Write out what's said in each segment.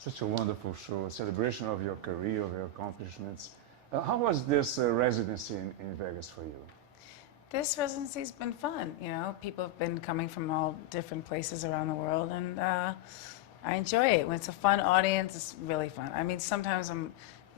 Such a wonderful show, a celebration of your career, of your accomplishments. How was this residency in Vegas for you? This residency's been fun. You know, people have been coming from all different places around the world, and I enjoy it. When it's a fun audience, it's really fun. I mean, sometimes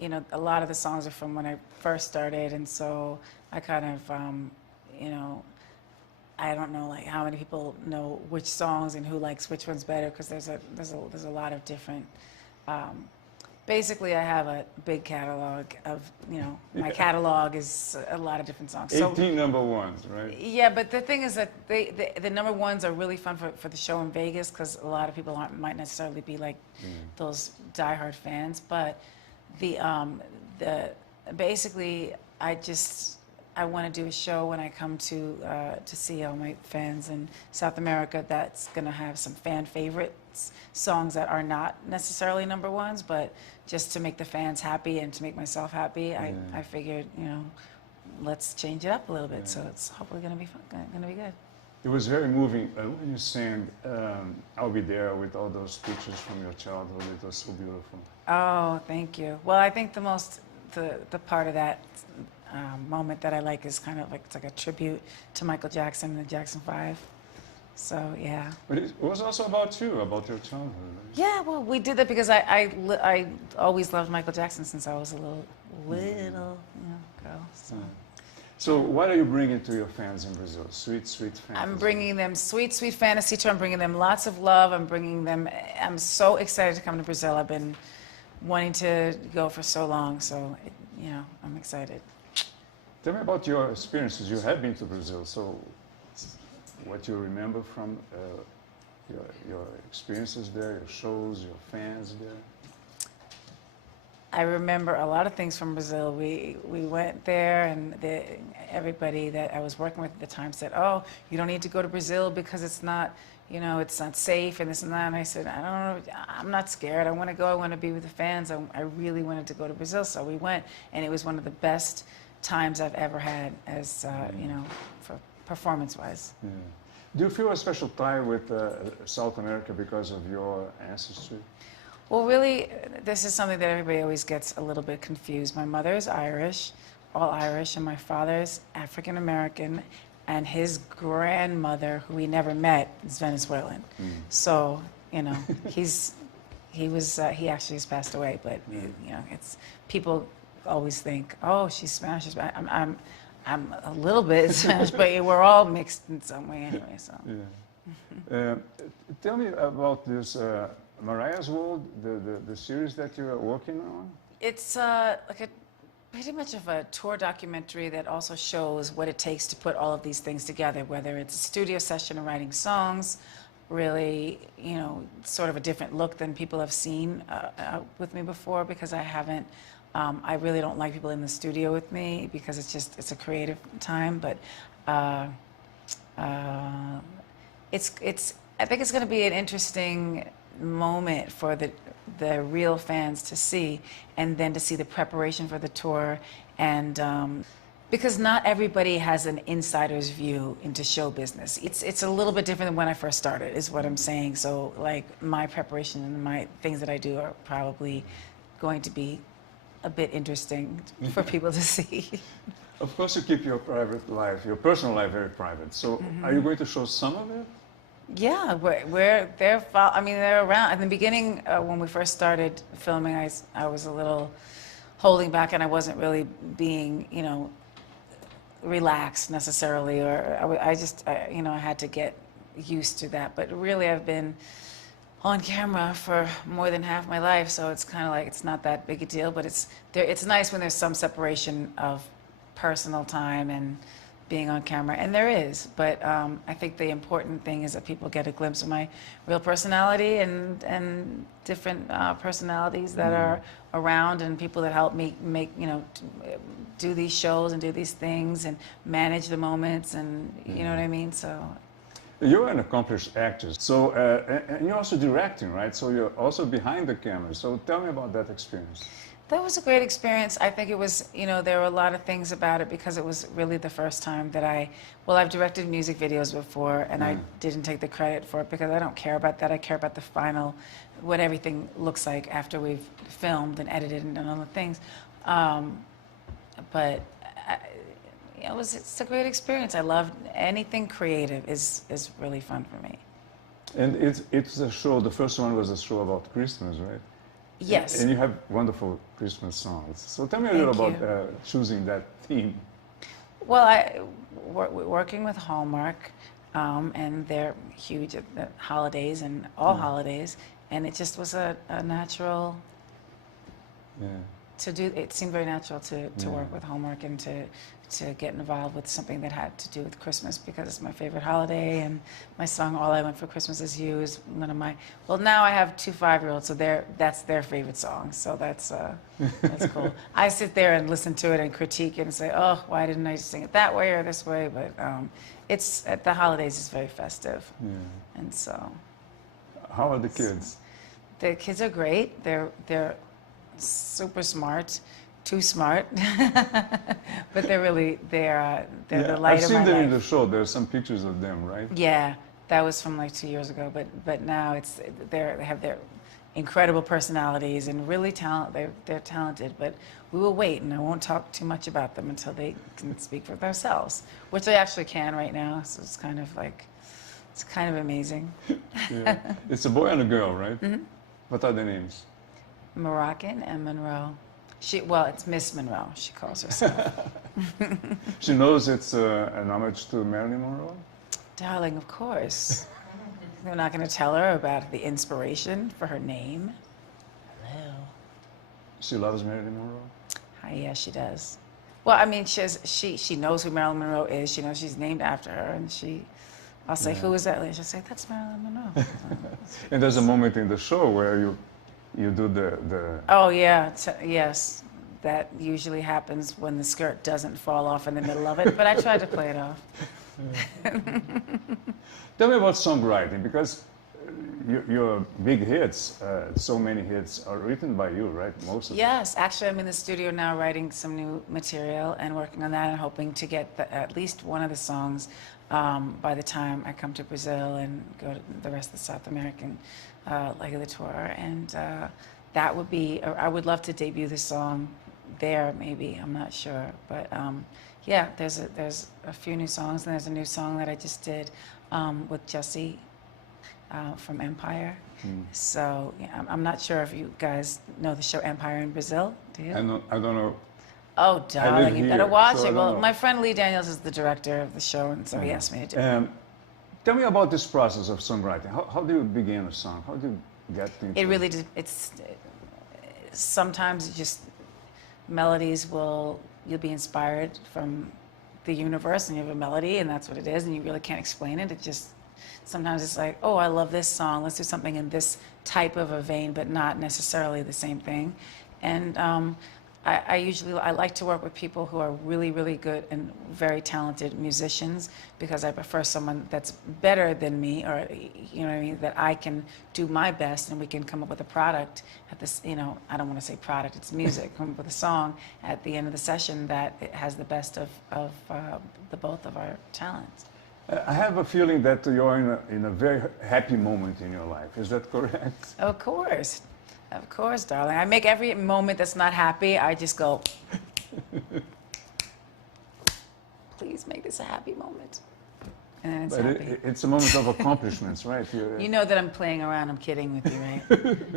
you know, a lot of the songs are from when I first started, and so I kind of, you know, I don't know like how many people know which songs and who likes which ones better, because there's a lot of different. Basically, I have a big catalog of, you know, my catalog is a lot of different songs. 18 number ones, right? Yeah, but the thing is that the number ones are really fun for the show in Vegas, because a lot of people might necessarily be like those diehard fans. But basically, I want to do a show when I come to see all my fans in South America that's going to have some fan favorites, songs that are not necessarily number ones, but just to make the fans happy and to make myself happy. I figured, you know, let's change it up a little bit. So it's hopefully going to be fun, going to be good. It was very moving when you sang I'll Be There with all those pictures from your childhood. It was so beautiful. Oh, thank you. Well, I think the part of that moment that I like is kind of like, it's like a tribute to Michael Jackson and the Jackson 5. So, yeah. But it was also about you, about your childhood. Right? Yeah, well, we did that because I always loved Michael Jackson since I was a little girl. So. So what are you bringing to your fans in Brazil? Sweet, sweet fantasy. I'm bringing them sweet, sweet fantasy tour. I'm bringing them lots of love. I'm so excited to come to Brazil. I've been wanting to go for so long, so, you know, I'm excited. Tell me about your experiences. You have been to Brazil, so what you remember from your experiences there, your shows, your fans there? I remember a lot of things from Brazil. We went there, and everybody that I was working with at the time said, "Oh, you don't need to go to Brazil because it's not, you know, it's not safe and this and that." And I said, "I don't know. I'm not scared. I want to go. I want to be with the fans. I really wanted to go to Brazil." So we went, and it was one of the best times I've ever had, as you know, for performance-wise. Yeah. Do you feel a special tie with South America because of your ancestry? Well, really, this is something that everybody always gets a little bit confused. My mother is Irish, all Irish, and my father's African American, and his grandmother, who we never met, is Venezuelan. So, you know, he actually has passed away, but you know, it's people always think, oh, she's Spanish. I'm a little bit Spanish, but we're all mixed in some way anyway. So. Yeah. Tell me about this Mariah's World, the series that you are working on. It's like pretty much of a tour documentary that also shows what it takes to put all of these things together, whether it's a studio session or writing songs, really, you know, sort of a different look than people have seen with me before, because I haven't. I really don't like people in the studio with me because it's a creative time, but I think it's going to be an interesting moment for the real fans to see, and then to see the preparation for the tour, and because not everybody has an insider's view into show business. It's a little bit different than when I first started, is what I'm saying. So like my preparation and my things that I do are probably going to be a bit interesting for people to see. Of course, you keep your private life, your personal life, very private. So, are you going to show some of it? Yeah, they're around. In the beginning, when we first started filming, I was a little holding back, and I wasn't really being, you know, relaxed necessarily, or you know, I had to get used to that. But really, I've been on camera for more than half my life, so it's kind of like it's not that big a deal. But it's nice when there's some separation of personal time and being on camera, and there is. But I think the important thing is that people get a glimpse of my real personality and different personalities that are around, and people that help me make, you know, do these shows and do these things and manage the moments, and you know what I mean. So. You're an accomplished actress, so and you're also directing, right? So you're also behind the camera. So tell me about that experience. That was a great experience. I think it was, you know, there were a lot of things about it because it was really the first time that well, I've directed music videos before and I didn't take the credit for it because I don't care about that. I care about the final, what everything looks like after we've filmed and edited and done all the things. But it's a great experience. I love anything creative is really fun for me. And it's a show, the first one was a show about Christmas, right? Yes. And you have wonderful Christmas songs. So tell me a little about choosing that theme. Well, working with Hallmark, and they're huge at the holidays and all holidays, and it just was a natural to do. It seemed very natural to work with Hallmark and to get involved with something that had to do with Christmas because it's my favorite holiday, and my song "All I Want for Christmas Is You" is one of my. Well, now I have 2 5-year-olds, so that's their favorite song. So that's cool. I sit there and listen to it and critique it and say, oh, why didn't I sing it that way or this way? But it's at the holidays. It's very festive, and so. How are the kids? The kids are great. They're super smart. Too smart, but they're the light of my life. I've seen them in the show. There are some pictures of them, right? Yeah, that was from like 2 years ago. But now they have their incredible personalities and really they're talented. But we will wait, and I won't talk too much about them until they can speak for themselves, which they actually can right now. So it's kind of amazing. Yeah. It's a boy and a girl, right? Mm-hmm. What are their names? Moroccan and Monroe. It's Miss Monroe, she calls herself. She knows it's an homage to Marilyn Monroe? Darling, of course. They're not going to tell her about the inspiration for her name. Hello. She loves Marilyn Monroe? Yeah, she does. Well, I mean, she knows who Marilyn Monroe is. She knows she's named after her, and I'll say, who is that lady? She'll say, that's Marilyn Monroe. And there's a moment in the show where you do the... Oh, yeah. Yes. That usually happens when the skirt doesn't fall off in the middle of it, but I try to play it off. Tell me about songwriting, because your big hits, so many hits, are written by you, right? Most of them. Yes. Actually, I'm in the studio now writing some new material and working on that and hoping to get at least one of the songs by the time I come to Brazil and go to the rest of the South American leg of the tour, and that would be. I would love to debut the song there, maybe. I'm not sure, but yeah, there's a few new songs, and there's a new song that I just did with Jesse from Empire. So yeah, I'm not sure if you guys know the show Empire in Brazil. Do you? I don't know. Oh, darling, you've got to watch so it. Well, my friend Lee Daniels is the director of the show, and so he asked me to do it. Tell me about this process of songwriting. How do you begin a song? How do you get into it? It really, sometimes just melodies you'll be inspired from the universe, and you have a melody, and that's what it is, and you really can't explain it. Sometimes it's like, oh, I love this song. Let's do something in this type of a vein, but not necessarily the same thing. And I like to work with people who are really, really good and very talented musicians, because I prefer someone that's better than me, or, you know what I mean, that I can do my best and we can come up with a product at this, I don't want to say product, it's music, come up with a song at the end of the session that it has the best of the both of our talents. I have a feeling that you're in a very happy moment in your life. Is that correct? Of course. Of course, darling. I make every moment that's not happy, I just go, please make this a happy moment. And it's happy. It's a moment of accomplishments, right? You know that I'm playing around, I'm kidding with you,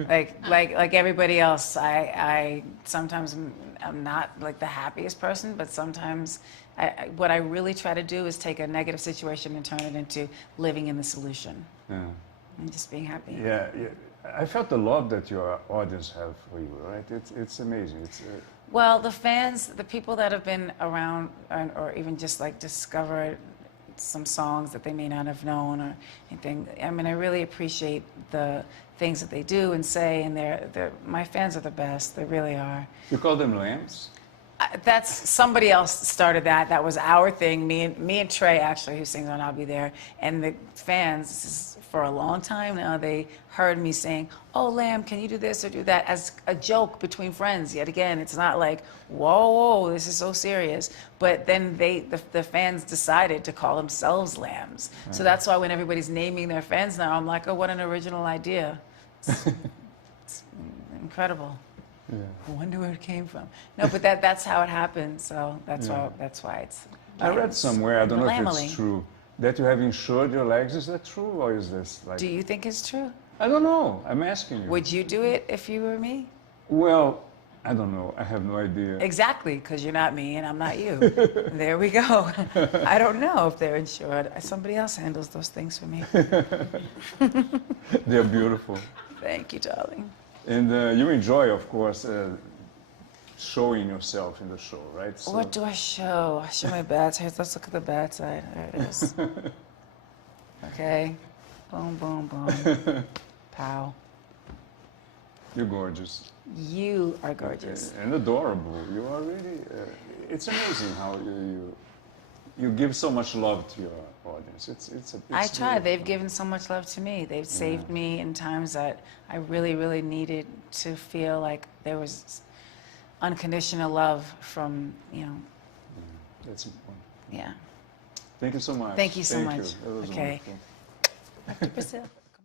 right? like everybody else, I sometimes I'm not like the happiest person, but sometimes what I really try to do is take a negative situation and turn it into living in the solution. Yeah. And just being happy. Yeah. I felt the love that your audience have for you, right? It's amazing. Well, the fans, the people that have been around, or even just like discovered some songs that they may not have known or anything. I mean, I really appreciate the things that they do and say, and my fans are the best. They really are. You call them lambs? That's somebody else started that. That was our thing. Me and Trey, actually, who sings on "I'll Be There," and the fans. This is for a long time now, they heard me saying, "Oh, lamb, can you do this or do that?" as a joke between friends. Yet again, it's not like, "Whoa, whoa, this is so serious." But then the fans decided to call themselves lambs. So that's why when everybody's naming their fans now, I'm like, "Oh, what an original idea! It's incredible." Yeah. I wonder where it came from. No, but that's how it happened. So that's why it's. I read somewhere, I don't know if Lamely. it's true, that you have insured your legs. Is that true, or is this like? Do you think it's true? I don't know. I'm asking you. Would you do it if you were me? Well, I don't know. I have no idea. Exactly, because you're not me and I'm not you. There we go. I don't know if they're insured. Somebody else handles those things for me. They're beautiful. Thank you, darling. And you enjoy, of course, showing yourself in the show, right? So, What do I show? I show my bad side. Let's look at the bad side. There it is. Okay. Boom, boom, boom. Pow. you're gorgeous. You are gorgeous. And adorable. You are really. It's amazing how you give so much love to your audience. It's I try. really They've fun. given so much love to me. They've saved me in times that I really, really needed to feel like there was unconditional love from, That's important. yeah. Thank you so much. Thank you so much. You. That was Okay. wonderful. Back to Brazil.